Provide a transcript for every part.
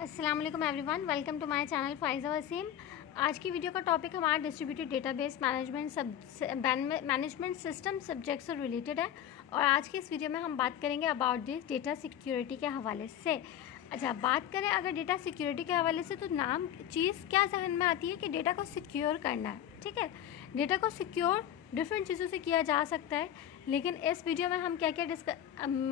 अस्सलाम वालेकुम everyone, welcome to my channel Faiza Waseem. आज की वीडियो का टॉपिक हमारा distributed database management system subject से रिलेटेड है और आज की इस वीडियो में हम बात करेंगे अबाउट दिस डेटा सिक्योरिटी के हवाले से। अच्छा, बात करें अगर डेटा सिक्योरिटी के हवाले से तो नाम चीज़ क्या जहन में आती है कि डेटा को सिक्योर करना है। ठीक है, डेटा को सिक्योर डिफरेंट चीज़ों से किया जा सकता है, लेकिन इस वीडियो में हम क्या क्या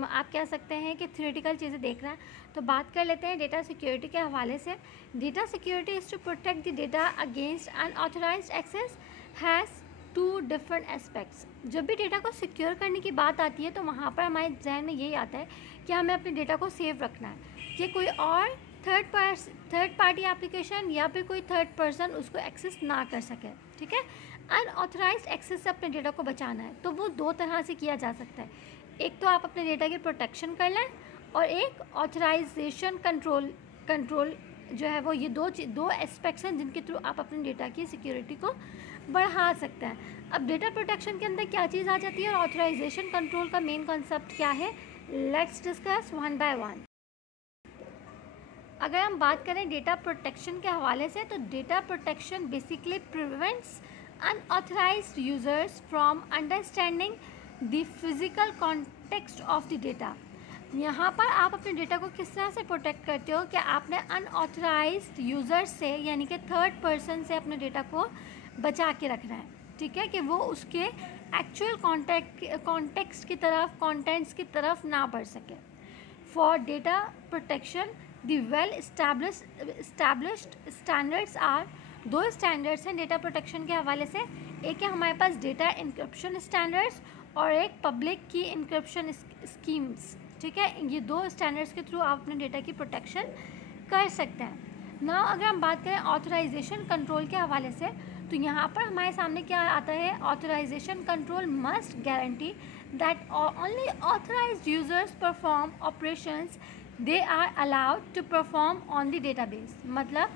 आप कह सकते हैं कि थ्योरेटिकल चीज़ें देख रहे हैं। तो बात कर लेते हैं डेटा सिक्योरिटी के हवाले से। Data security is to protect the data against unauthorised access has to different aspects. जब भी डेटा को सिक्योर करने की बात आती है तो वहाँ पर हमारे जहन में यही आता है कि हमें अपने डेटा को सेव रखना है कि कोई और थर्ड पार्टी एप्लीकेशन या फिर कोई थर्ड पर्सन उसको एक्सेस ना कर सके। ठीक है, अनऑथराइज्ड एक्सेस से अपने डेटा को बचाना है तो वो दो तरह से किया जा सकता है। एक तो आप अपने डेटा की प्रोटेक्शन कर लें और एक ऑथराइजेशन कंट्रोल जो है वो, ये दो एस्पेक्ट्स हैं जिनके थ्रू आप अपने डेटा की सिक्योरिटी को बढ़ा सकते हैं। अब डेटा प्रोटेक्शन के अंदर क्या चीज़ आ जाती है और ऑथराइजेशन कंट्रोल का मेन कॉन्सेप्ट क्या है, let's discuss one by one. अगर हम बात करें डेटा प्रोटेक्शन के हवाले से तो data protection basically prevents unauthorised users from understanding the physical context of the data. यहाँ पर आप अपने डेटा को किस तरह से प्रोटेक्ट करते हो कि आपने अनऑथराइज्ड यूज़र्स से यानी कि थर्ड पर्सन से अपने डेटा को बचा के रखना है। ठीक है, कि वो उसके एक्चुअल कॉन्टेक्स्ट की तरफ, कॉन्टेंट्स की तरफ ना बढ़ सके। For data protection the well established standards are, दो स्टैंडर्ड्स हैं डेटा प्रोटेक्शन के हवाले से। एक है हमारे पास डेटा इंक्रिप्शन स्टैंडर्ड्स और एक पब्लिक की इंक्रिप्शन स्कीम्स। ठीक है, ये दो स्टैंडर्ड्स के थ्रू आप अपने डेटा की प्रोटेक्शन कर सकते हैं। ना अगर हम बात करें ऑथराइजेशन कंट्रोल के हवाले से तो यहाँ पर हमारे सामने क्या आता है, authorisation control must guarantee that only authorised users perform operations they are allowed to perform on the database. मतलब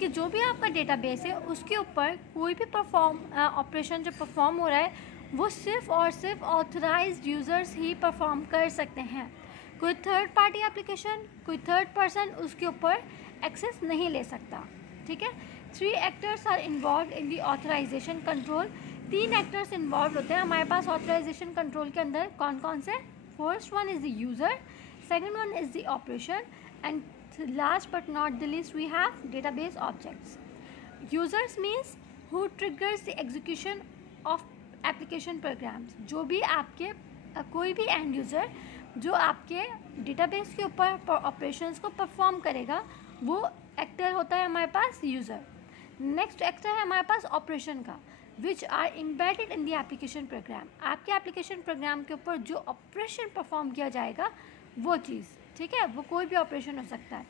कि जो भी आपका डेटाबेस है उसके ऊपर कोई भी ऑपरेशन जो परफॉर्म हो रहा है वो सिर्फ और सिर्फ ऑथराइज्ड यूज़र्स ही परफॉर्म कर सकते हैं। कोई थर्ड पार्टी एप्लीकेशन, कोई थर्ड पर्सन उसके ऊपर एक्सेस नहीं ले सकता। ठीक है, 3 actors are involve in the authorisation control. 3 actors involve होते हैं हमारे पास ऑथराइजेशन कंट्रोल के अंदर। कौन कौन से? First one is the user, second one is the operation and last but not the least we have database objects. Users means who triggers the execution of application programs। जो भी आपके कोई भी एंड यूज़र जो आपके database के ऊपर operations को परफॉर्म करेगा वो एक्टर होता है हमारे पास यूज़र। नेक्स्ट एक्टर है हमारे पास ऑपरेशन का, which are embedded in the application program. आपके एप्लीकेशन प्रोग्राम के ऊपर जो ऑपरेशन परफॉर्म किया जाएगा वो चीज़, ठीक है, वो कोई भी ऑपरेशन हो सकता है।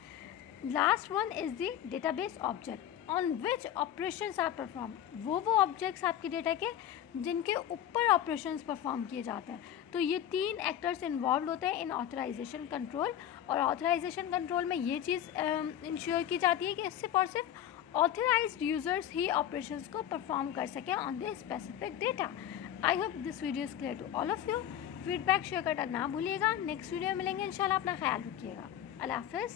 Last one is the database object on which operations are perform. वो ऑब्जेक्ट्स आपके डेटा के जिनके ऊपर ऑपरेशंस परफॉर्म किए जाते हैं। तो ये 3 एक्टर्स इन्वॉल्व होते हैं इन ऑथराइजेशन कंट्रोल। और ऑथराइजेशन कंट्रोल में ये चीज़ इंश्योर की जाती है कि सिर्फ और सिर्फ ऑथराइज्ड यूजर्स ही ऑपरेशंस को परफॉर्म कर सकें on the specific data. I hope this video is clear to all of you. Feedback share करना ना भूलिएगा। नेक्स्ट वीडियो में मिलेंगे इंशाल्लाह। अपना ख्याल रखिएगा। अल्लाह हाफ़िज़।